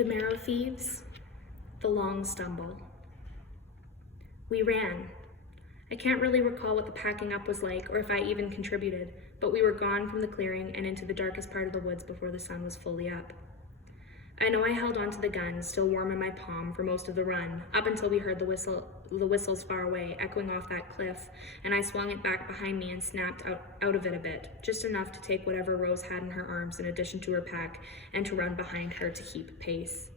The Marrow Thieves, the long stumble. We ran. I can't really recall what the packing up was like or if I even contributed, but we were gone from the clearing and into the darkest part of the woods before the sun was fully up. I know I held onto the gun, still warm in my palm, for most of the run, up until we heard the whistles far away, echoing off that cliff, and I swung it back behind me and snapped out of it a bit, just enough to take whatever Rose had in her arms in addition to her pack, and to run behind her to keep pace.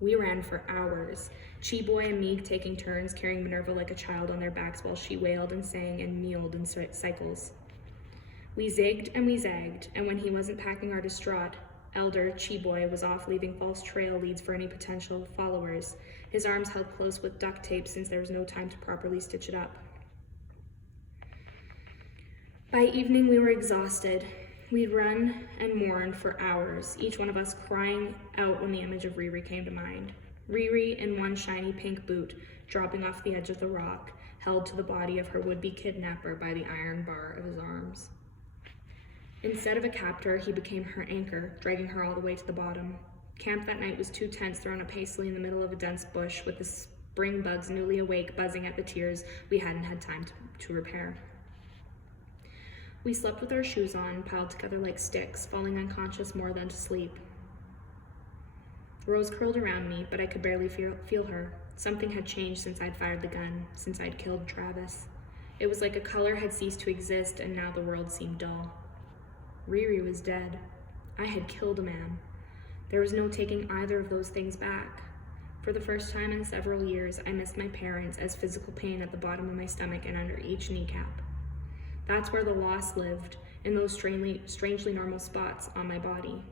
We ran for hours, Chi-Boy and me taking turns carrying Minerva like a child on their backs while she wailed and sang and meowed in cycles. We zigged and we zagged, and when he wasn't packing our distraught elder, Chi-Boy was off leaving false trail leads for any potential followers, his arms held close with duct tape since there was no time to properly stitch it up. By evening, we were exhausted. We'd run and mourned for hours, each one of us crying out when the image of Riri came to mind. Riri in one shiny pink boot, dropping off the edge of the rock, held to the body of her would-be kidnapper by the iron bar of his arms. Instead of a captor, he became her anchor, dragging her all the way to the bottom. Camp that night was 2 tents thrown up hastily in the middle of a dense bush, with the spring bugs newly awake buzzing at the tears we hadn't had time to repair. We slept with our shoes on, piled together like sticks, falling unconscious more than to sleep. Rose curled around me, but I could barely feel her. Something had changed since I'd fired the gun, since I'd killed Travis. It was like a color had ceased to exist, and now the world seemed dull. Riri was dead. I had killed a man. There was no taking either of those things back. For the first time in several years, I missed my parents as physical pain at the bottom of my stomach and under each kneecap. That's where the loss lived, in those strangely normal spots on my body.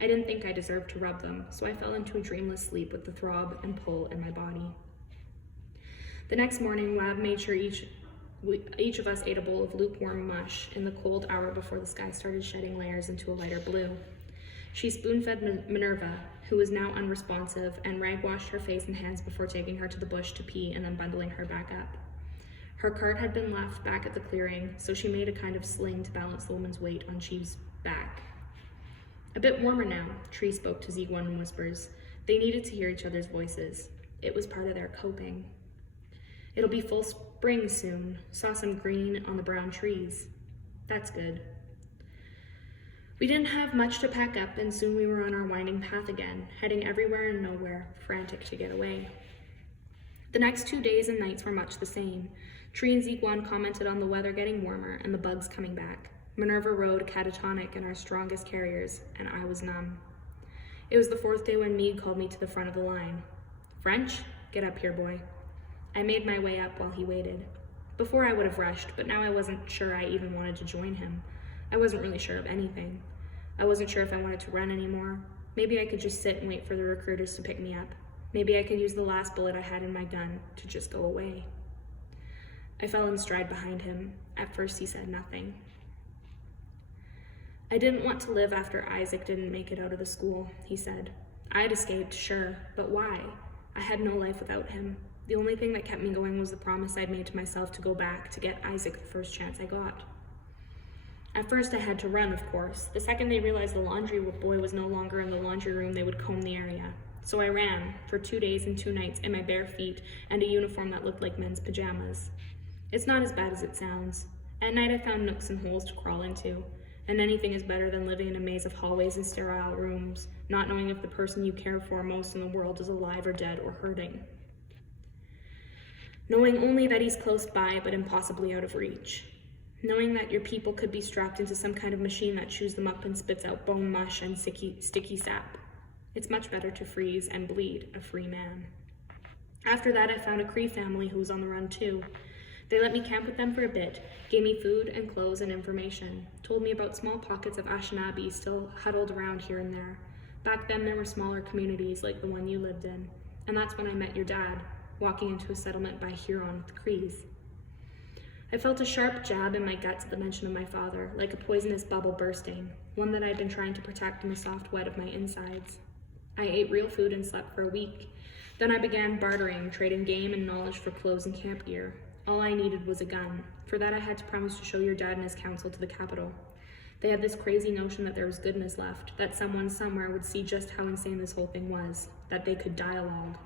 I didn't think I deserved to rub them, so I fell into a dreamless sleep with the throb and pull in my body. The next morning, Lab made sure each of us ate a bowl of lukewarm mush in the cold hour before the sky started shedding layers into a lighter blue. She spoon-fed Minerva, who was now unresponsive, and rag-washed her face and hands before taking her to the bush to pee and then bundling her back up. Her cart had been left back at the clearing, so she made a kind of sling to balance the woman's weight on Chief's back. A bit warmer now, Tree spoke to Ziguan in whispers. They needed to hear each other's voices. It was part of their coping. It'll be full spring soon. Saw some green on the brown trees. That's good. We didn't have much to pack up, and soon we were on our winding path again, heading everywhere and nowhere, frantic to get away. The next 2 days and nights were much the same. Tree and Ziguan commented on the weather getting warmer and the bugs coming back. Minerva rode catatonic in our strongest carriers, and I was numb. It was the 4th day when Meade called me to the front of the line. French? Get up here, boy. I made my way up while he waited. Before I would have rushed, but now I wasn't sure I even wanted to join him. I wasn't really sure of anything. I wasn't sure if I wanted to run anymore. Maybe I could just sit and wait for the recruiters to pick me up. Maybe I could use the last bullet I had in my gun to just go away. I fell in stride behind him. At first he said nothing. I didn't want to live after Isaac didn't make it out of the school, he said. I had escaped, sure, but why? I had no life without him. The only thing that kept me going was the promise I'd made to myself to go back to get Isaac the first chance I got. At first I had to run, of course. The second they realized the laundry boy was no longer in the laundry room, they would comb the area. So I ran for 2 days and 2 nights in my bare feet and a uniform that looked like men's pajamas. It's not as bad as it sounds. At night I found nooks and holes to crawl into, and anything is better than living in a maze of hallways and sterile rooms, not knowing if the person you care for most in the world is alive or dead or hurting. Knowing only that he's close by but impossibly out of reach. Knowing that your people could be strapped into some kind of machine that chews them up and spits out bone mush and sticky sap. It's much better to freeze and bleed a free man. After that, I found a Cree family who was on the run too. They let me camp with them for a bit, gave me food and clothes and information, told me about small pockets of Anishinaabe still huddled around here and there. Back then there were smaller communities like the one you lived in, and that's when I met your dad, walking into a settlement by Huron with the Crees. I felt a sharp jab in my guts at the mention of my father, like a poisonous bubble bursting, one that I'd been trying to protect in the soft wet of my insides. I ate real food and slept for a week. Then I began bartering, trading game and knowledge for clothes and camp gear. All I needed was a gun. For that I had to promise to show your dad and his council to the capital. They had this crazy notion that there was goodness left, that someone somewhere would see just how insane this whole thing was, that they could dialogue,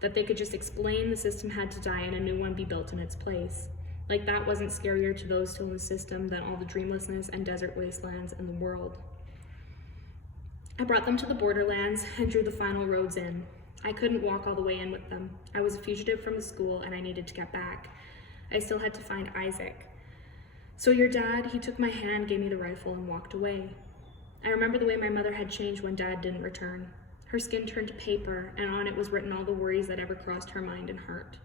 that they could just explain the system had to die and a new one be built in its place. Like that wasn't scarier to those still in the system than all the dreamlessness and desert wastelands in the world. I brought them to the borderlands and drew the final roads in. I couldn't walk all the way in with them. I was a fugitive from the school and I needed to get back. I still had to find Isaac. So your dad, he took my hand, gave me the rifle, and walked away. I remember the way my mother had changed when Dad didn't return. Her skin turned to paper, and on it was written all the worries that ever crossed her mind and heart.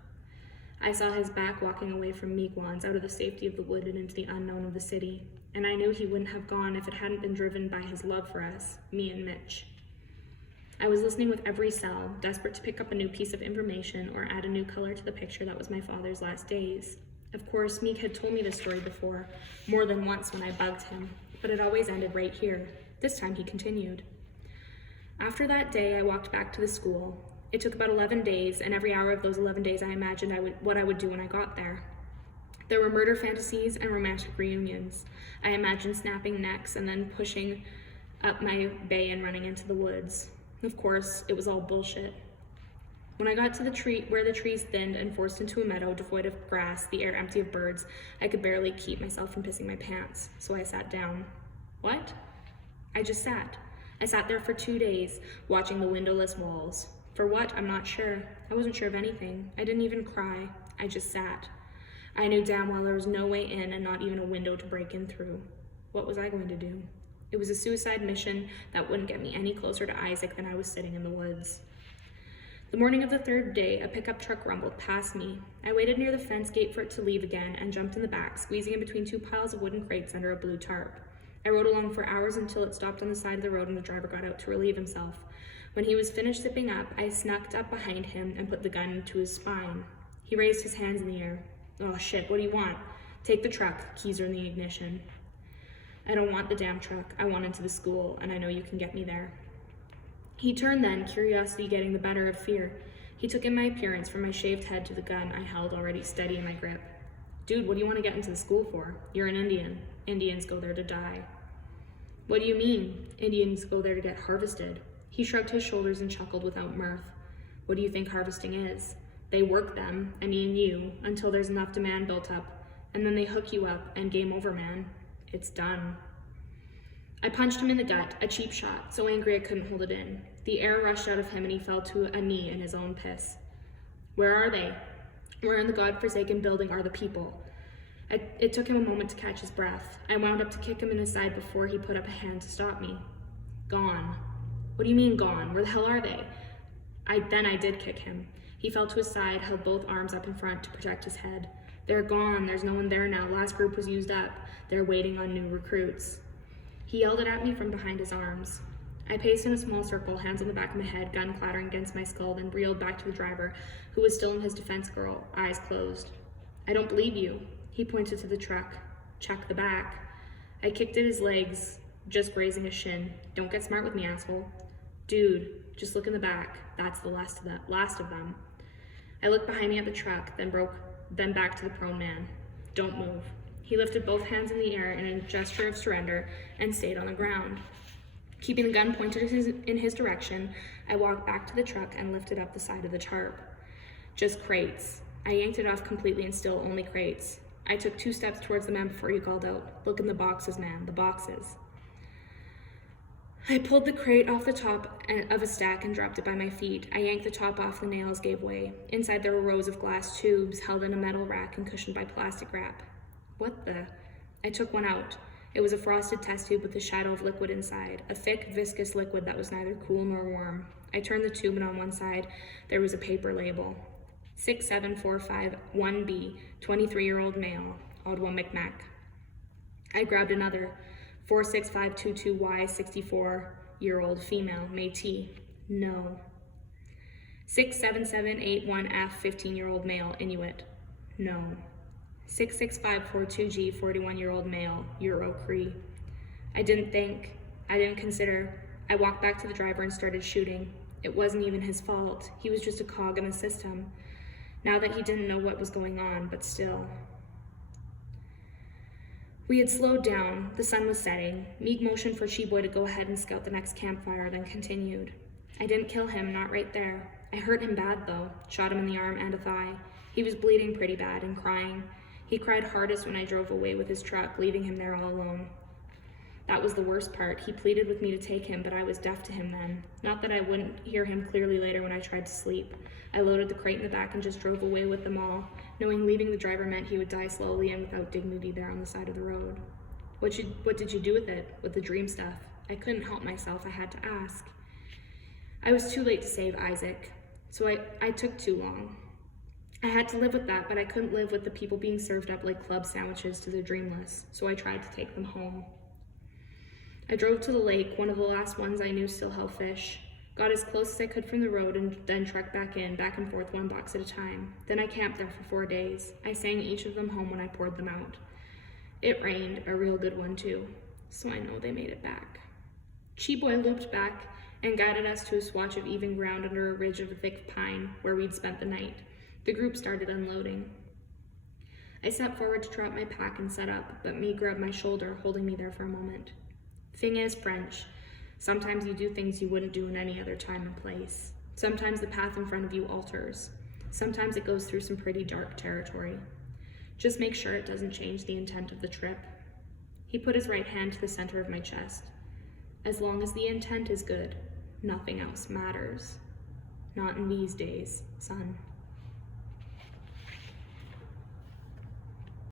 I saw his back walking away from Meegwans, out of the safety of the wood and into the unknown of the city, and I knew he wouldn't have gone if it hadn't been driven by his love for us, me and Mitch. I was listening with every cell, desperate to pick up a new piece of information or add a new color to the picture that was my father's last days. Of course, Meek had told me this story before, more than once when I bugged him, but it always ended right here. This time he continued. After that day, I walked back to the school. It took about 11 days, and every hour of those 11 days I imagined what I would do when I got there. There were murder fantasies and romantic reunions. I imagined snapping necks and then pushing up my bay and running into the woods. Of course, it was all bullshit. When I got to the tree where the trees thinned and forced into a meadow devoid of grass, the air empty of birds, I could barely keep myself from pissing my pants, so I sat down. What? I just sat. I sat there for 2 days, watching the windowless walls. For what? I'm not sure. I wasn't sure of anything. I didn't even cry. I just sat. I knew damn well there was no way in and not even a window to break in through. What was I going to do? It was a suicide mission that wouldn't get me any closer to Isaac than I was sitting in the woods. The morning of the third day, a pickup truck rumbled past me. I waited near the fence gate for it to leave again and jumped in the back, squeezing in between 2 piles of wooden crates under a blue tarp. I rode along for hours until it stopped on the side of the road and the driver got out to relieve himself. When he was finished zipping up, I snuck up behind him and put the gun to his spine. He raised his hands in the air. Oh shit, what do you want? Take the truck. Keys are in the ignition. I don't want the damn truck. I want into the school, and I know you can get me there. He turned then, curiosity getting the better of fear. He took in my appearance, from my shaved head to the gun I held already steady in my grip. Dude, what do you want to get into the school for? You're an Indian. Indians go there to die. What do you mean? Indians go there to get harvested. He shrugged his shoulders and chuckled without mirth. What do you think harvesting is? They work them, I mean you, until there's enough demand built up, and then they hook you up, and game over, man. It's done. I punched him in the gut, a cheap shot, so angry I couldn't hold it in. The air rushed out of him and he fell to a knee in his own piss. Where are they? Where in the godforsaken building are the people? It took him a moment to catch his breath. I wound up to kick him in his side before he put up a hand to stop me. Gone. What do you mean gone? Where the hell are they? I did kick him. He fell to his side, held both arms up in front to protect his head. They're gone. There's no one there now. Last group was used up. They're waiting on new recruits. He yelled it at me from behind his arms. I paced in a small circle, hands on the back of my head, gun clattering against my skull, then reeled back to the driver, who was still in his defense girl, eyes closed. I don't believe you. He pointed to the truck. Check the back. I kicked at his legs, just grazing his shin. Don't get smart with me, asshole. Dude, just look in the back. That's the last of them. I looked behind me at the truck, then back to the prone man. Don't move. He lifted both hands in the air in a gesture of surrender and stayed on the ground. Keeping the gun pointed in his direction, I walked back to the truck and lifted up the side of the tarp. Just crates. I yanked it off completely and still only crates. I took 2 steps towards the man before he called out, "Look in the boxes, man, the boxes." I pulled the crate off the top of a stack and dropped it by my feet. I yanked the top off, the nails gave way. Inside there were rows of glass tubes held in a metal rack and cushioned by plastic wrap. What the? I took one out. It was a frosted test tube with a shadow of liquid inside, a thick, viscous liquid that was neither cool nor warm. I turned the tube and on one side, there was a paper label. 67451B, 23-year-old male, Ottawa Micmac. I grabbed another, 46522Y, 64-year-old female, Métis. No. 67781F, 15-year-old male, Inuit. No. 66542G, 41-year-old male, Euro Cree. I didn't consider. I walked back to the driver and started shooting. It wasn't even his fault. He was just a cog in the system. Now that he didn't know what was going on, but still. We had slowed down. The sun was setting. Meek motioned for She-Boy to go ahead and scout the next campfire, then continued. I didn't kill him, not right there. I hurt him bad, though. Shot him in the arm and a thigh. He was bleeding pretty bad and crying. He cried hardest when I drove away with his truck, leaving him there all alone. That was the worst part. He pleaded with me to take him, but I was deaf to him then. Not that I wouldn't hear him clearly later when I tried to sleep. I loaded the crate in the back and just drove away with them all, knowing leaving the driver meant he would die slowly and without dignity there on the side of the road. What did you do with it, with the dream stuff? I couldn't help myself. I had to ask. I was too late to save Isaac, so I took too long. I had to live with that, but I couldn't live with the people being served up like club sandwiches to the dreamless, so I tried to take them home. I drove to the lake, one of the last ones I knew still held fish. Got as close as I could from the road and then trekked back and forth one box at a time. Then I camped there for 4 days. I sang each of them home when I poured them out. It rained, a real good one too, so I know they made it back. She-Boy looped back and guided us to a swatch of even ground under a ridge of a thick pine where we'd spent the night. The group started unloading. I stepped forward to drop my pack and set up, but me grabbed my shoulder, holding me there for a moment. Thing is, French, sometimes you do things you wouldn't do in any other time and place. Sometimes the path in front of you alters. Sometimes it goes through some pretty dark territory. Just make sure it doesn't change the intent of the trip. He put his right hand to the center of my chest. As long as the intent is good, nothing else matters. Not in these days, son.